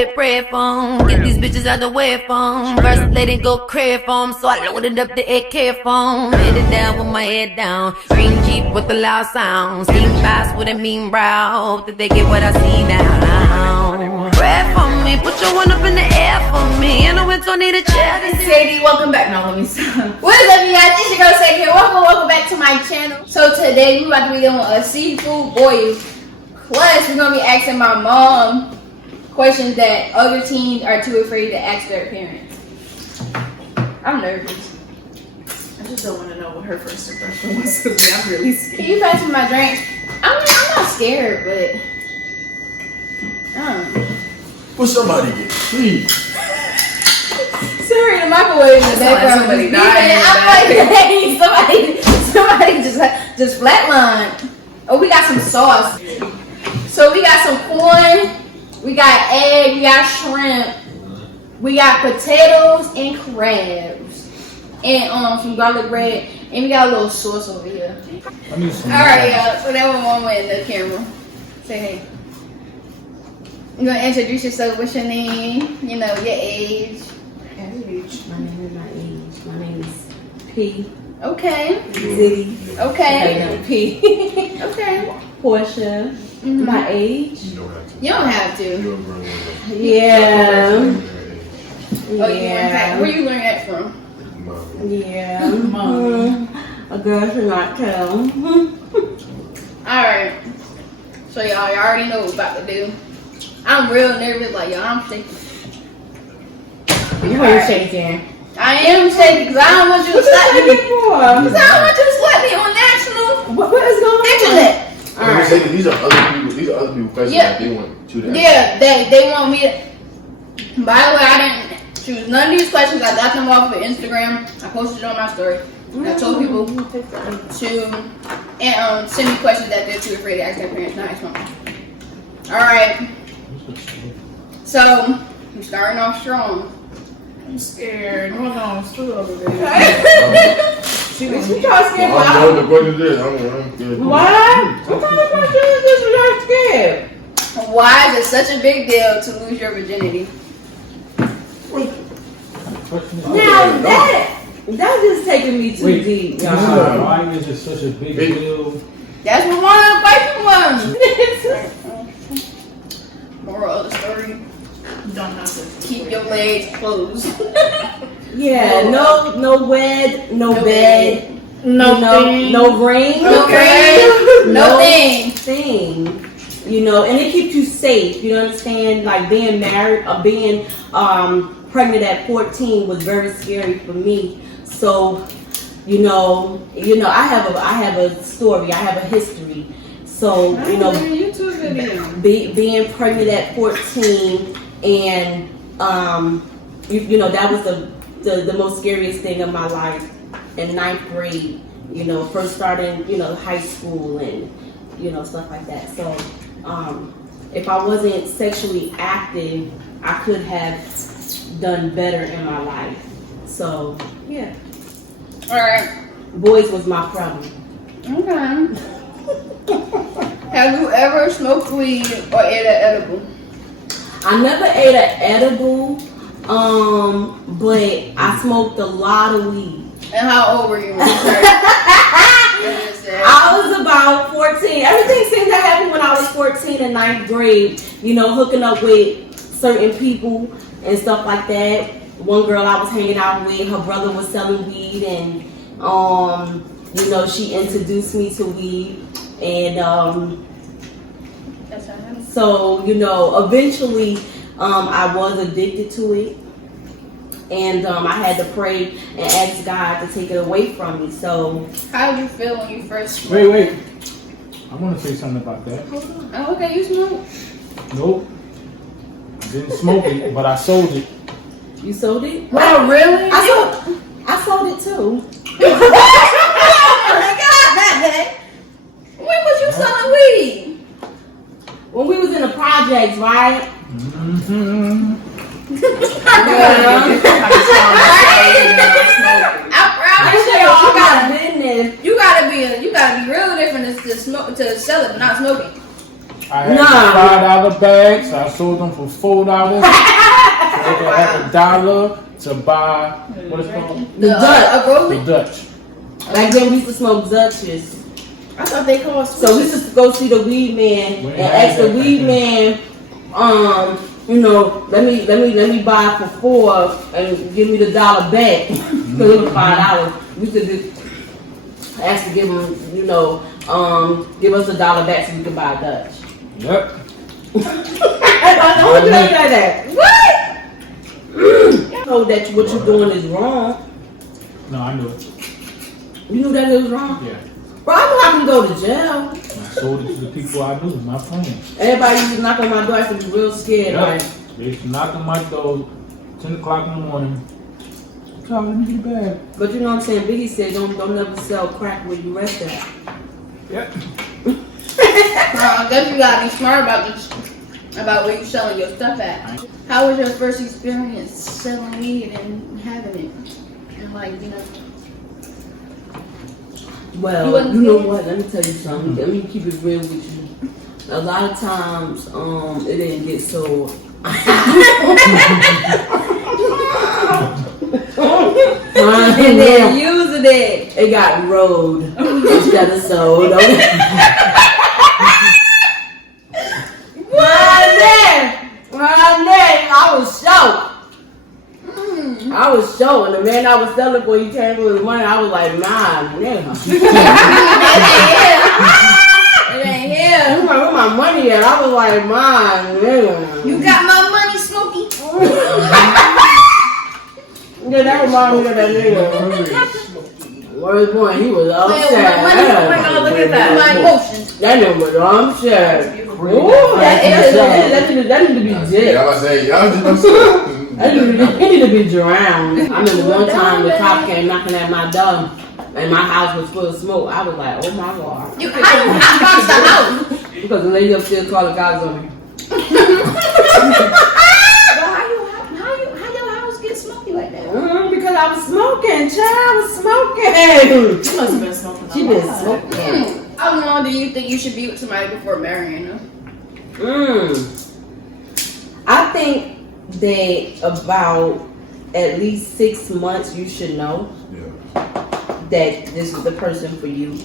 said pray for 'em. Get these bitches out the way for 'em. First lady go crave for 'em, so I loaded up the AK for 'em. Headed down with my head down. Green Jeep with the loud sound. Steam fast with a mean brow. Hope that they get what I see now. Pray for me, put your one up in the air for me. And I went to need a chair. This is Sadie. Welcome back. No, let me stop. What is up, you guys? It's your girl Sadie here. Welcome back to my channel. So today we're about to be doing a seafood boil. Plus, we're gonna be asking my mom questions that other teens are too afraid to ask their parents. I'm nervous. I just don't want to know what her first impression was to me. I'm really scared. Can you pass me my drink? I'm not scared, but Will somebody get free? Sorry, the microwave in the background. Somebody died. I'm like, somebody just flatlined. Oh, we got some sauce. So we got some corn, we got egg, we got shrimp, we got potatoes and crabs, and some garlic bread, and we got a little sauce over here. Alright, y'all. So that was one way in the camera. Say hey. You're gonna introduce yourself. What's your name? You know, your age. My name is not age. My name is P. Okay. Ziggy. Okay. P. Okay. Portia. Mhm. My age. You don't have to. Yeah. Oh, where you learn that from? Yeah. A girl should not tell. Alright. So y'all already know what we're about to do. I'm real nervous, like y'all, I'm shaking. You ain't shaking. I am shaking because I don't want you to slap me. Because I don't want you to slap me on national What is going on? internet. Alright. These are other people questions that they want you to ask. Yeah, they want me to. By the way, I didn't choose none of these questions. I got them off of Instagram. I posted it on my story. I told people to send me questions that they're too afraid to ask their parents. Nice one. Alright. So, we're starting off strong. I'm scared. Hold on, still over there. She got scared. I know the question is. I'm scared. What? What kind of question is this? You're scared. Why is it such a big deal to lose your virginity? Now that is taking me too deep, y'all. Why is it such a big deal? That's what one of the questions was. Moral of the story: Don't have to keep your legs closed. Yeah, no wed, no bed, No no ring, No ring. No thing. thing. You know, and it keeps you safe. You understand? Like being married or being pregnant at 14 was very scary for me. So, you know, I have a story. I have a history. So, you know, YouTube video. being pregnant at 14 and you know, that was the most scariest thing of my life in 9th grade. You know, first starting, you know, high school and, you know, stuff like that. So, if I wasn't sexually active, I could have done better in my life. So, yeah. Alright. Boys was my problem. Okay. Have you ever smoked weed or ate an edible? I never ate an edible, but I smoked a lot of weed. And how old were you when you started? I was about 14. Everything seemed to happen when I was 14 in 9th grade. You know, hooking up with certain people and stuff like that. One girl I was hanging out with, her brother was selling weed, and you know, she introduced me to weed, and so, you know, eventually I was addicted to it, and I had to pray and ask God to take it away from me. So, how did you feel when you first smoked? Wait. I want to say something about that. Oh, okay, you smoked? Nope. I didn't smoke it, but I sold it. you sold it? Wow, really? I sold it too. Oh my God! When was you selling weed? When we was in the projects, right? Mm-hmm. I'm sure y'all got business. You gotta be real different to smoke, to sell it, but not smoking. I had Nah. the $5 bags. I sold them for $4. So they had $1 to buy what is it called? The Dutch. The Dutch. Like then we used to smoke Dutches. I thought they called So we used to go see the weed man and ask the weed man, you know, let me buy it for $4 and give me the $1 back because it was $5. We used to just ask to give him, you know, give us $1 back so we could buy a Dutch. Yep. I don't do like that. What? You know that what you're doing is wrong. No, I knew it. You knew that it was wrong. Yeah. Bro, I know I can go to jail. I sold it to the people I knew, my friends. Everybody used to knock on my door. I used to be real scared. Yep. Like, They used to knock on my door, 10 o'clock in the morning. Come, let me get a bag. but you know what I'm saying? Biggie said, don't never sell crack where you rest at. Yep. I guess you gotta be smart about where you selling your stuff at. How was your first experience selling weed and having it? And like, you know. Well, You wasn't you know scared? what? Let me tell you something. Let me keep it real with you. A lot of times, it didn't get sold. And then using it. It got rolled instead of sold. One day, I was shocked. I was shocked. And the man I was selling for, he came with his money. I was like, nah, nigga. It ain't He here. was like, where my money at? I was like, man, nigga. You got my money, Smokey. Yeah, that reminded me of that nigga. Where's one? He was upset. Look at that. My emotions. That nigga was upset. Ooh, that need to be dipped. Y'all say, y'all just He need to be drowned. I remember one time the cop came knocking at my door and my house was full of smoke. I was like, oh my God. How you box the house? Because the lady upstairs called the cops on me. How your house get smoky like that? Because I was smoking, child. I was smoking. She must have been smoking. She been smoking. How long do you think you should be with somebody before marrying them? I think that about at least 6 months you should know that this is the person for you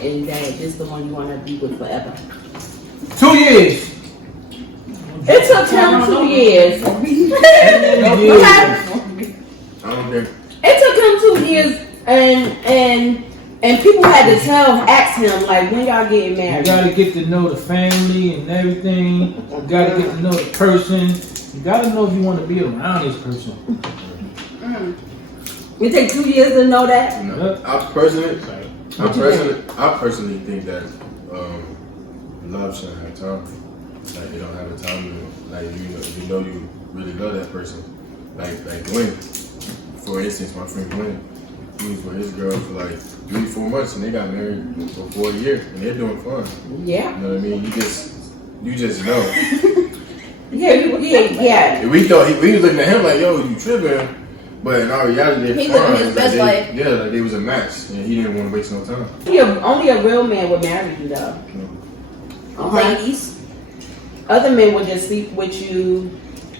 and that this is the one you want to be with forever. 2 years. It took him 2 years. I don't think. It took him 2 years and people had to ask him like, when y'all getting You married? gotta get to know the family and everything. You gotta get to know the person. You gotta know if you want to be around this person. It take 2 years to know that. Yep. I personally think that love shouldn't have time. Like you don't have a time limit. Like you know you really love that person. Like Glenn, for instance, my friend Glenn, he was with his girl for like 3-4 months and they got married for 4 years and they're doing fine. Yeah. You know what I mean? You just know. Yeah. And we thought we was looking at him like, yo, you tripping. But in our reality, He living his best life. Yeah, like they was a match and he didn't want to waste no time. Only a real man would marry you though. Ladies. Other men would just sleep with you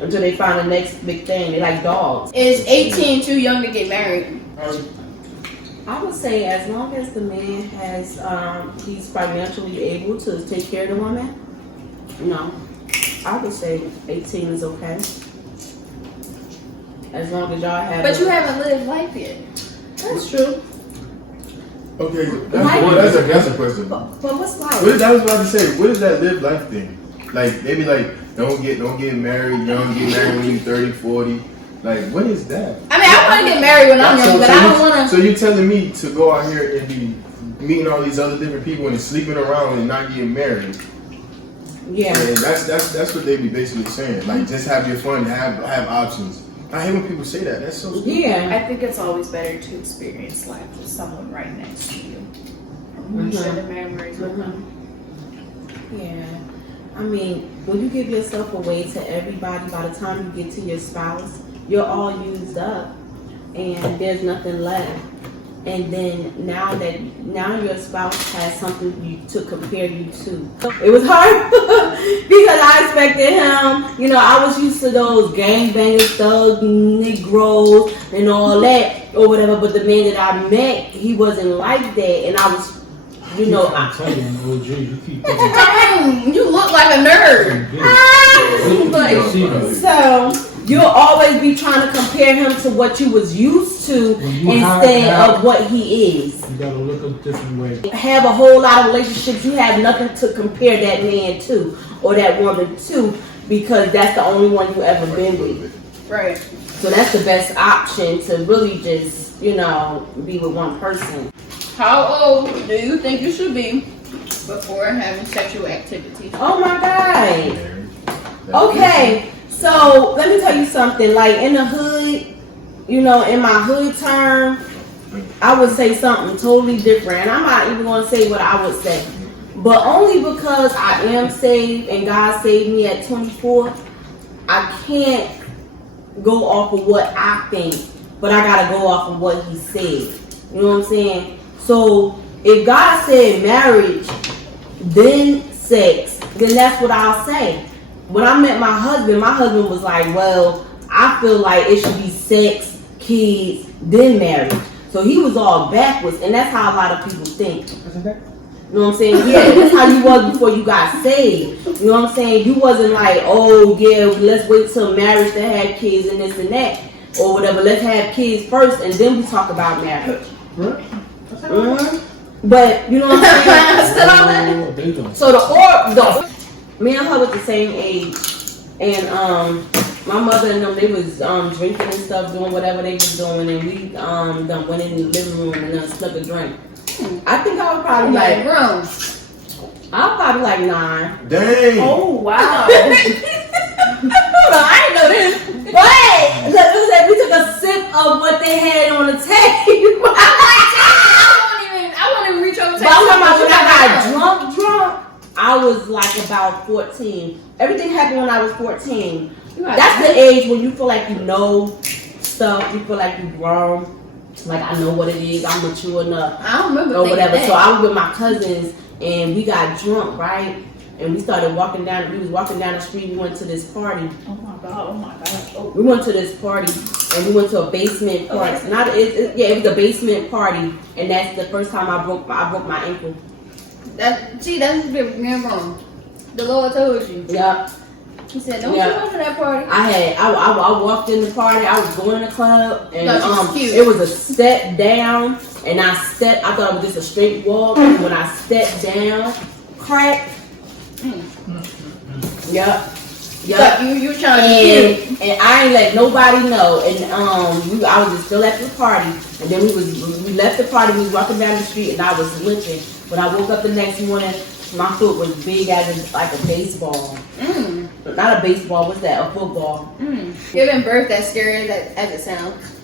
until they find the next big thing. They like dogs. Is 18 too young to get married? I would say as long as the man has, he's financially able to take care of the woman, no. I would say 18 is okay. As long as y'all have. But you haven't lived life yet. That's true. Okay, that's a question. But what's life? I was about to say, what is that live life thing? Like maybe like don't get married, young, get married when you're 30, 40. Like what is that? I mean, I want to get married when I'm young, but I don't want So you telling me to go out here and be meeting all these other different people and sleeping around and not getting married? Yeah. And that's what they be basically saying. Like just have your fun, have options. I hate when people say that. That's so stupid. Yeah. I think it's always better to experience life with someone right next to you. I'm sure the memories will come. Yeah. I mean, when you give yourself away to everybody, by the time you get to your spouse, you're all used up and there's nothing left. and then now your spouse has something to compare you to. It was hard because I expected him, you know, I was used to those gangbangers, thugs, Negroes, and all that, or whatever, but the man that I met, he wasn't like that, and I was, you know, I'm telling you, OG, you keep thinking. You look like a nerd. So you'll always be trying to compare him to what you was used to instead of what he is. You gotta look a different way. Have a whole lot of relationships, you have nothing to compare that man to or that woman to because that's the only one you ever been with. Right. So that's the best option to really just, you know, be with one person. How old do you think you should be before having sexual activity? Oh my God. Okay, so let me tell you something. Like in the hood, you know, in my hood term, I would say something totally different. And I'm not even going to say what I would say. But only because I am saved and God saved me at 24, I can't go off of what I think, but I got to go off of what he said. You know what I'm saying? So if God said marriage, then sex, then that's what I'll say. When I met my husband was like, well, I feel like it should be sex, kids, then marriage. So he was all backwards, and that's how a lot of people think. You know what I'm saying? Yeah, that's how you was before you got saved. You know what I'm saying? You wasn't like, oh yeah, let's wait till marriage to have kids and this and that, or whatever. Let's have kids first, and then we talk about marriage. Mm-hmm. But you know what I'm saying? Still on that. So the me and her was the same age, and my mother and them, they was drinking and stuff, doing whatever they was doing, and we done went in the living room and done snuck a drink. I think I was probably like 9. Dang. Oh wow. Hold on, I didn't know this. But we took a sip of what they had on the table. I won't even reach over to But I'm talking about when I got drunk, I was like about 14. Everything happened when I was 14. That's the age when you feel like you know stuff, you feel like you grown. Like I know what it is, I'm mature enough. I don't remember or whatever. that. So I was with my cousins and we got drunk, right? And we started walking down. We was walking down the street. We went to this party. Oh my god! Oh. We went to this party and we went to a basement party. It was a basement party, and that's the first time I broke my ankle. That's me wrong. The Lord told you. Yeah. He said, "Don't you go to that party?" I walked in the party. I was going to the club, and cute. it was a step down, and I thought it was just a straight walk. And when I stepped down, crack. Yep. So you trying to be cute. And I ain't let nobody know. And I was just still at the party. And then we left the party. We was walking down the street, and I was limping. When I woke up the next morning, my foot was big as like a baseball. Not a baseball. What's that? A football. Giving birth, that's scary as it sounds.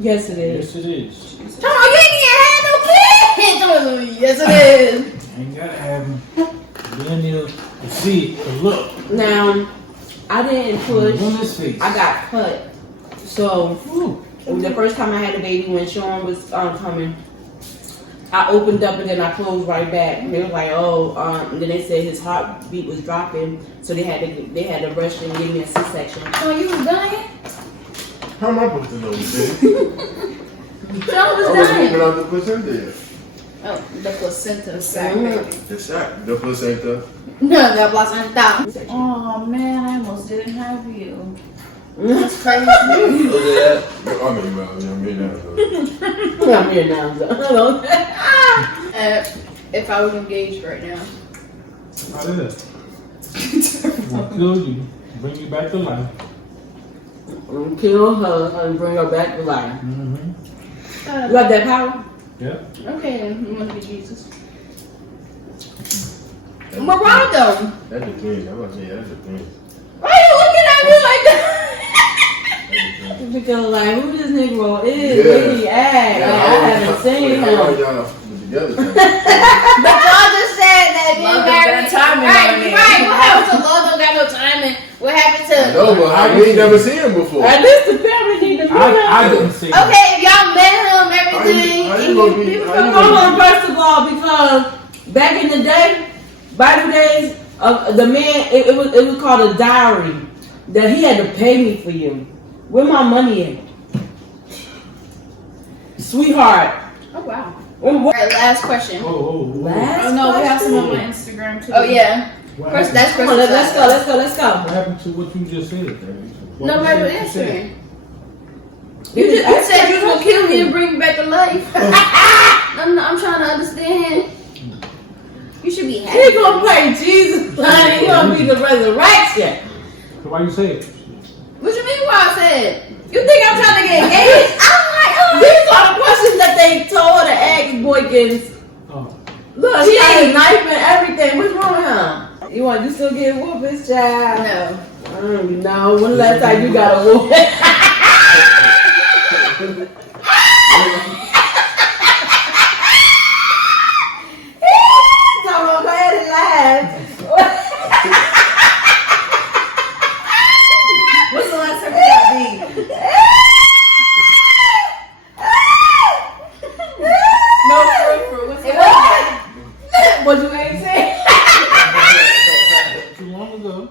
Yes, it is. Yes, it is. Come on, you ain't even had no kids. Yes, it is. Ain't gotta have them. Then to see it, to look. Now, I didn't push. On this face. I got cut. So, the first time I had a baby, when Sean was coming, I opened up and then I closed right back. And they was like, and then they said his heartbeat was dropping, so they had to rush and give me a C-section. So you was dying? How am I supposed to know this? Sean was I was dying. moving out the placenta. Oh, the placenta sack. The sack, the placenta. No, the placenta. Oh man, I almost didn't have you. That's crazy. I'm here now. I'm here now. If I was engaged right now. How is it? We'll kill you, bring you back to life. Kill her and bring her back to life. Mm-hmm. You got that power? Yeah. Okay, then you want to be Jesus. Morado. That's the twins. I'm about to say that's the twins. Why are you looking at me like that? Because like, who this Negro is? Where he at? Like, I haven't seen him. Y'all together. But y'all just said that being Love married. don't got timing Right. on it. What happened to love don't got no timing? What happened to? No, but we ain't never seen him before. At least the family need to meet I didn't say that. Okay, if y'all met him, thing. Are you And gonna be- people are you come gonna on. First of all, because back in the day, Bible days, the man it was called a dowry that he had to pay me for you. Where my money at, sweetheart? Oh wow. What- Alright, last question. Oh, Last Oh no, we have some on my question? Instagram too. Oh yeah. what First, happened, that's Come on, let's go. what happened to what you just said? Nobody was What you said? answering. You said you was gonna kill me and bring me back to life. I'm trying to understand. You should be happy. He gonna play Jesus, honey. He gonna be the resurrection. So why you say it? What you mean? Why I said? You think I'm trying to get engaged? I'm like, These are the questions that they told her to ask Boykins. Oh, Look, he had a knife and everything. What's wrong with him? You want you still get whoopings, child? no. No. When the last time you got a whooping? Come on, go ahead and laugh. What's the last time you got beat? No fruit. What's it? What you ain't saying? too long ago.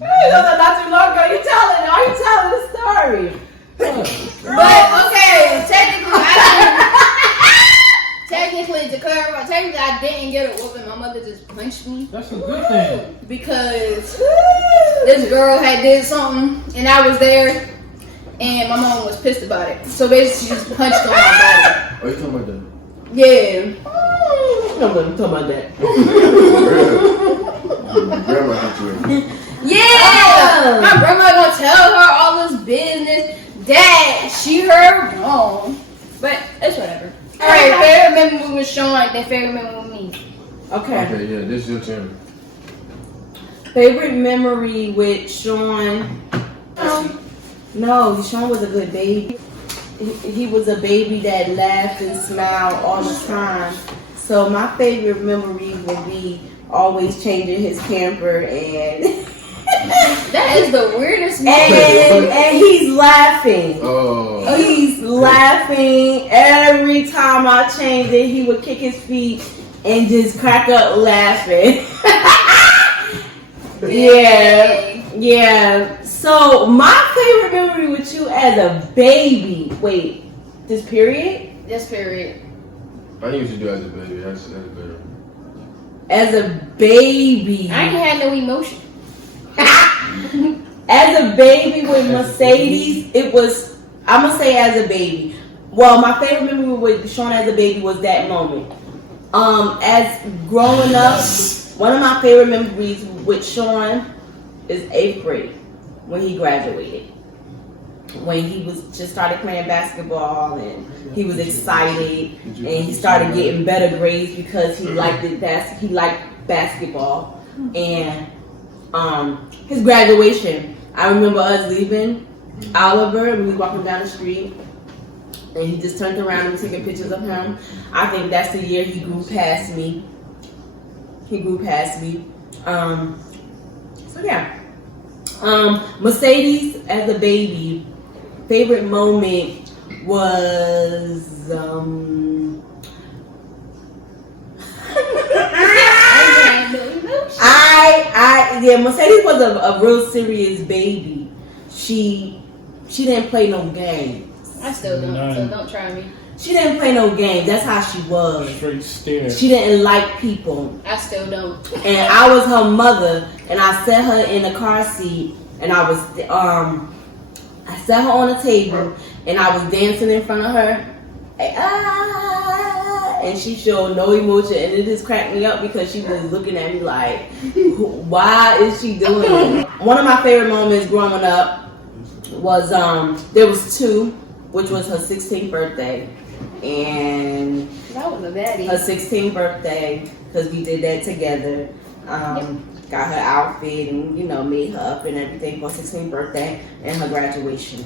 Not too long ago. You telling? Are you telling the story? But okay, technically, to clarify, technically I didn't get a whooping. My mother just punched me That's a good thing. because this girl had did something and I was there, and my mom was pissed about it. So basically, she just punched on my body. Oh, you talking about that? Yeah. I'm gonna talk about that. Grandma had to. Yeah. My grandma gonna tell her all this business. Dad, she heard wrong. But it's whatever. Alright, favorite memory with Sean, then favorite memory with me. Okay. Okay, yeah, this is your turn. Favorite memory with Sean? No, Sean was a good baby. He was a baby that laughed and smiled all the time. So my favorite memory would be always changing his pamper and That is the weirdest moment. and he's laughing. Oh. He's laughing every time I changed it. He would kick his feet and just crack up laughing. Yeah. So my favorite memory with you as a baby. Wait, this period? This period. I used to do as a baby. That's better. As a baby. I ain't had no emotion. As a baby with Mercedes, it was, I'm going to say as a baby. Well, my favorite memory with Sean as a baby was that moment. As growing up, one of my favorite memories with Sean is 8th grade when he graduated. When he was just started playing basketball and he was excited and he started getting better grades because he liked he liked basketball. And his graduation, I remember us leaving Oliver and we was walking down the street and he just turned around and was taking pictures of him. I think that's the year he grew past me. So yeah. Mercedes as a baby, favorite moment was Mercedes was a real serious baby. She didn't play no games. I still don't, so don't try me. She didn't play no games. That's how she was. Straight stare. She didn't like people. I still don't. And I was her mother, and I set her in a car seat, and I set her on a table, and I was dancing in front of her, and she showed no emotion, and it just cracked me up because she was looking at me like, why is she doing it? One of my favorite moments growing up was there was two, which was her 16th birthday, and That was a baddie. her 16th birthday, because we did that together. Got her outfit and, made her up and everything for her 16th birthday and her graduation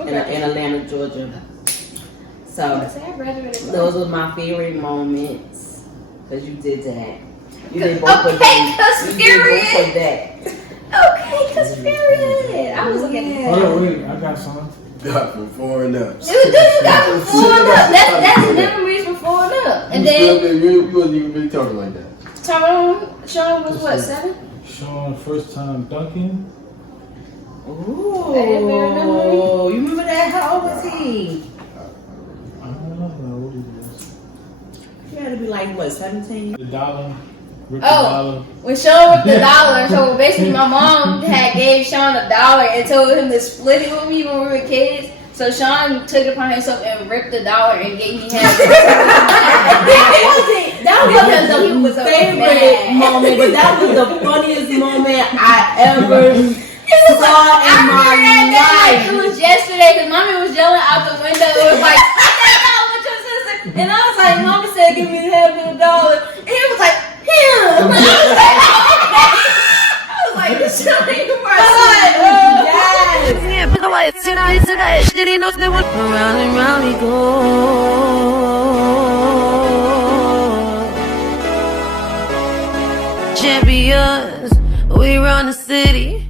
in Atlanta, Georgia. So those were my favorite moments because you did that. You did both of that. Okay, cause period. I was looking at Oh, wait, I got something. Got from 4 and up. You got from 4 and up. That's memories from 4 and up. And then You wasn't even really talking like that. Sean was what, 7? Sean first time dunking. Ooh. Hey, remember? You remember that? How old was he? I don't know what it was. He had to be like, what, 17? The dollar. Rip Oh. the dollar. When Sean ripped the dollar, so basically my mom had gave Sean $1 and told him to split it with me when we were kids. So Sean took it upon himself and ripped the dollar and gave me half. That wasn't the favorite moment, but that was the funniest moment I ever saw in my life. It was yesterday because mommy was yelling out the window. It was like, I think that with your sister. And I was like, Mama said, give me half of $1. And he was like, him. I was like, this shit ain't the first time. Yes. Round and round we go. Champions, we run the city.